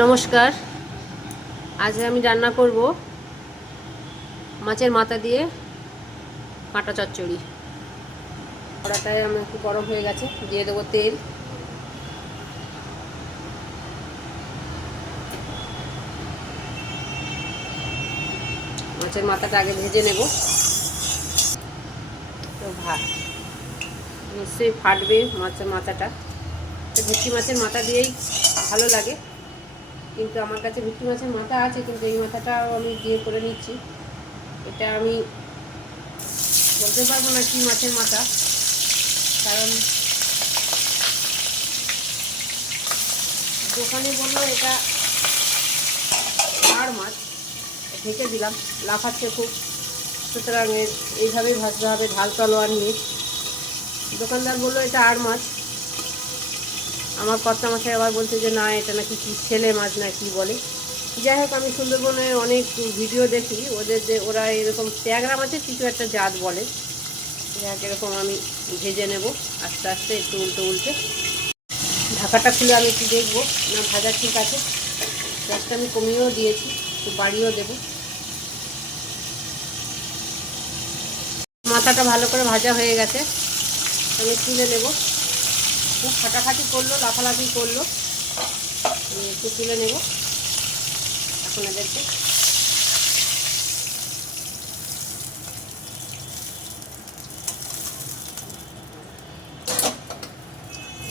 নমস্কার। আজ আমি রান্না করব মাছের মাথা দিয়ে কাঁটা চচ্চড়ি। কড়াটায় আমি একটু গরম হয়ে গেছে, দিয়ে দেবো তেল। মাছের মাথাটা আগে ভেজে নেব। তো নিশ্চয়ই ফাটবে মাছের মাথাটা। তো ভেটকি মাছের মাথা দিয়েই ভালো লাগে, কিন্তু আমার কাছে ভেটকি মাছের মাথা আছে, কিন্তু এই মাথাটাও আমি দিয়ে করে নিচ্ছি। এটা আমি বলতে পারবো না কি মাছের মাথা, কারণ দোকানে বললো এটা আর মাছ। ঢেকে দিলাম, লাফাচ্ছে খুব, সুতরাং এইভাবেই ভাজতে হবে ঢাল তলোয়ার নিয়ে। দোকানদার বললো এটা আর মাছ। আমার কর্তামশাই আবার বলছে যে না, এটা নাকি কি ছেলে মাছ না কি বলে। যাই হোক, আমি সুন্দরবনে অনেক ভিডিও দেখি, ওদের যে ওরা এরকম ট্যাংরা মাছের কিছু একটা জাত বলে। যাই হোক, এরকম আমি ভেজে নেব আস্তে আস্তে, একটু উল্টে উল্টে। ঢাকাটা খুলে আমি একটু দেখবো না ভাজা ঠিক আছে। গ্যাসটা আমি কমিয়েও দিয়েছি, একটু বাড়িয়েও দেবো। মাথাটা ভালো করে ভাজা হয়ে গেছে, আমি তুলে নেব। খুব ফাটাফাটি করলো, লাফালাফি করলো, আমি একটু তুলে নেব এখন এদেরকে।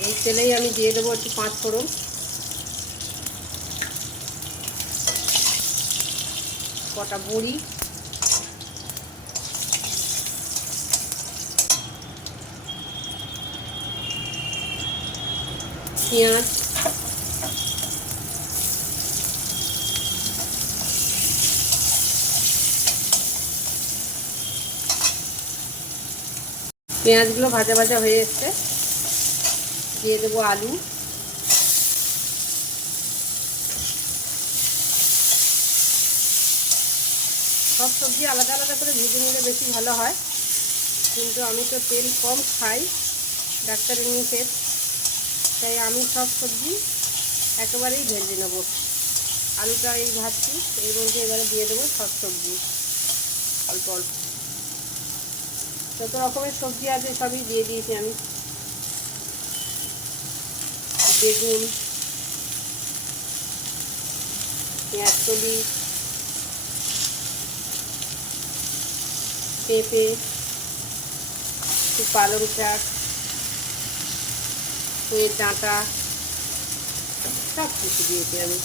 এই তেলেই আমি দিয়ে দেবো একটু 5 ফোড়ন, কটা বড়ি, পেঁয়াজ, পেঁয়াজগুলো ভাজা ভাজা হয়ে এসছে। দিয়ে দেবো আলু, সব সবজি আলাদা আলাদা করে ভেজে নিলে বেশি ভালো হয়, কিন্তু আমি তো তেল কম খাই, ডাক্তারের নিষেধ, তাই আমি সব সবজি একেবারেই ভেজে নেব। আলুটা এই ভাজছি, এর মধ্যে এবারে দিয়ে দেবো সব সবজি অল্প অল্প। যত রকমের সবজি আছে সবই দিয়ে দিয়েছি আমি। বেগুন, পেঁয়াজকলি, পেঁপে, একটু পালং শাক, পুঁইয়ের ডাঁটা, সব কিছু দিয়েছি আমি।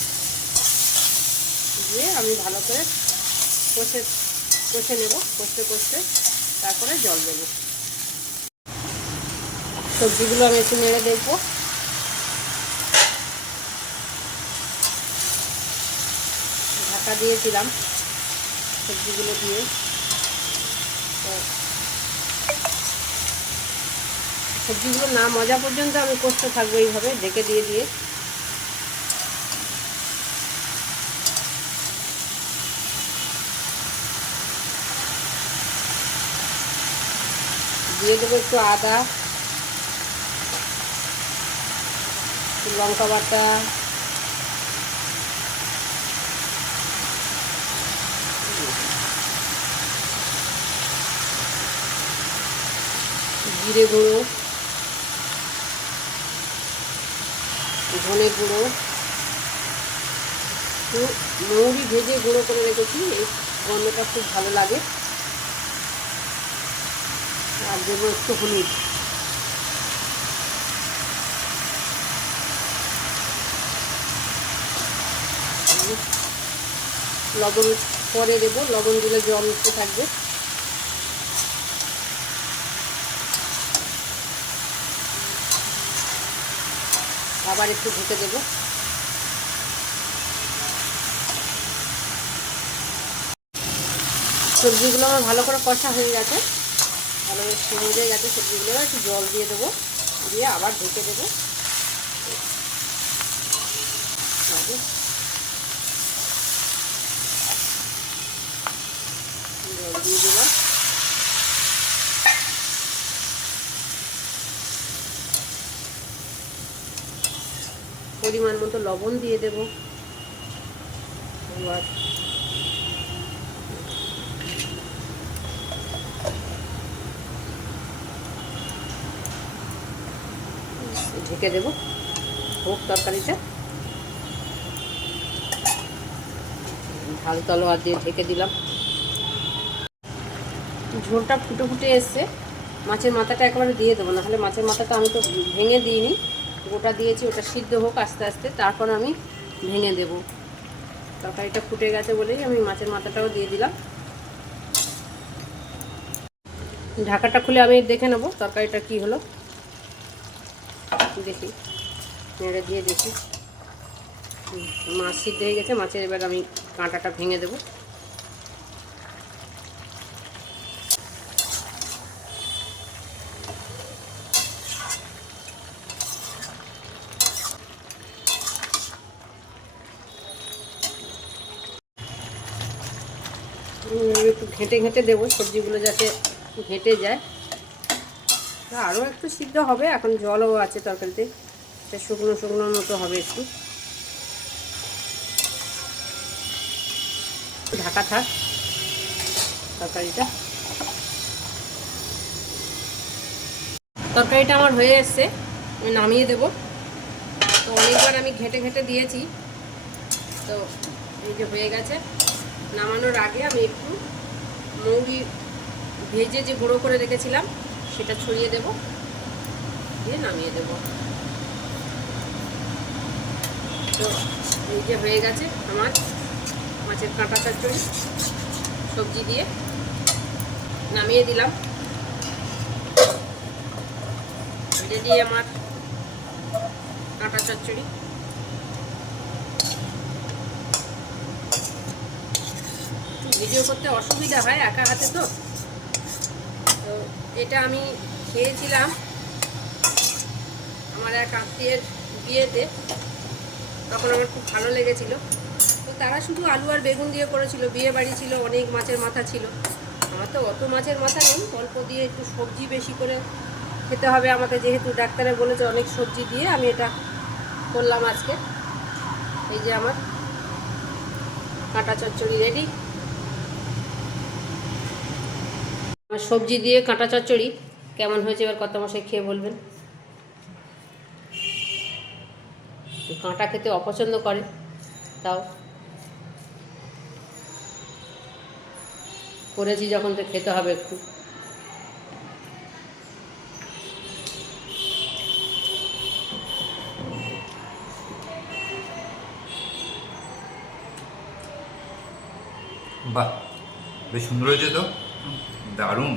দিয়ে আমি ভালো করে কষে নেব, কষতে কষতে তারপরে জল দেব। সবজিগুলো আমি একটু নেড়ে দেখবো। ঢাকা দিয়েছিলাম সবজিগুলো দিয়ে। সবজিগুলো না মজা পর্যন্ত আমি কষতে থাকবো এইভাবে ঢেকে দিয়ে দিয়ে। দিয়ে দেবো একটু আদা, একটু লঙ্কা বাটা, জিরে গুঁড়ো, ধনে গুঁড়ো, মৌরি ভেজে গুঁড়ো করে রেখেছি, এই গন্ধটা খুব ভালো লাগে। আর দেবো একটু হলুদ। লবণ পরে দেবো, লবণ দিলে জল উঠতে থাকবে। আবার একটু ঢেকে দেবো। সবজিগুলো আমার ভালো করে কষা হয়ে গেছে, ভালো মজে গেছে সবজিগুলো। একটু জল দিয়ে দেবো, দিয়ে আবার ঢেকে দেবো। জল দিয়ে দিলাম। পরিমাণ মতো লবণ দিয়ে দেবো। এবার ঢেকে দেবো, হোক তরকারিটা। ঝাল তলোয়ার দিয়ে ঢেকে দিলাম। ঝোলটা ফুটে ফুটে এসছে। মাছের মাথাটা একেবারে দিয়ে দেবো, নাহলে মাছের মাথাটা আমি তো ভেঙে দিইনি, গোটা দিয়েছি। ওটা সিদ্ধ হোক আস্তে আস্তে, তারপর আমি ভেঙে দেব। তরকারিটা ফুটে গেছে বলেই আমি মাছের মাথাটাও দিয়ে দিলাম। ঢাকাটা খুলে আমি দেখে নেব তরকারিটা কি হলো। দেখি, নেড়ে দিয়ে দেখি। মাছ সিদ্ধ হয়ে গেছে। মাছের এবার আমি কাঁটাটা ভেঙে দেবো। একটু ঘেঁটে ঘেঁটে দেবো, সবজিগুলো যাতে ঘেঁটে যায়। আরও একটু সিদ্ধ হবে, এখন জলও আছে তরকারিতে, এটা শুকনো শুকনোর মতো হবে একটু। ঢাকা থাক তরকারিটা। তরকারিটা আমার হয়ে এসছে, আমি নামিয়ে দেব। তো অনেকবার আমি ঘেঁটে ঘেঁটে দিয়েছি, তো এই যে হয়ে গেছে। নামানোর আগে আমি একটু মৌরি ভেজে যে গুঁড়ো করে রেখেছিলাম সেটা ছড়িয়ে দেব, দিয়ে নামিয়ে দেব। তো এই যে হয়ে গেছে আমার মাছের কাঁটা চচ্চড়ি, সবজি দিয়ে নামিয়ে দিলাম। রেডি আমার কাঁটা চচ্চড়ি। ভিডিও করতে অসুবিধা হয় একা হাতে, তো তো এটা আমি খেয়েছিলাম আমার এক আত্মীয়ের বিয়েতে, তখন আমার খুব ভালো লেগেছিল। তো তারা শুধু আলু আর বেগুন দিয়ে করেছিল, বিয়ে বাড়ি ছিল, অনেক মাছের মাথা ছিল। আমার তো অত মাছের মাথা নেই, অল্প দিয়ে একটু সবজি বেশি করে খেতে হবে আমাকে, যেহেতু ডাক্তারে বলেছে অনেক সবজি দিয়ে, আমি এটা করলাম আজকে। এই যে আমার কাঁটা চচ্চড়ি রেডি। আমার সবজি দিয়ে কাঁটা চচ্চড়ি কেমন হয়েছে এবার কর্তামশাই খেয়ে বলবেন। কাঁটা খেতে অপছন্দ করে, তাও করেছি যখন, তো খেতে হবে একটু। বাহ, বেশ সুন্দর হয়েছে তো, দারুণ।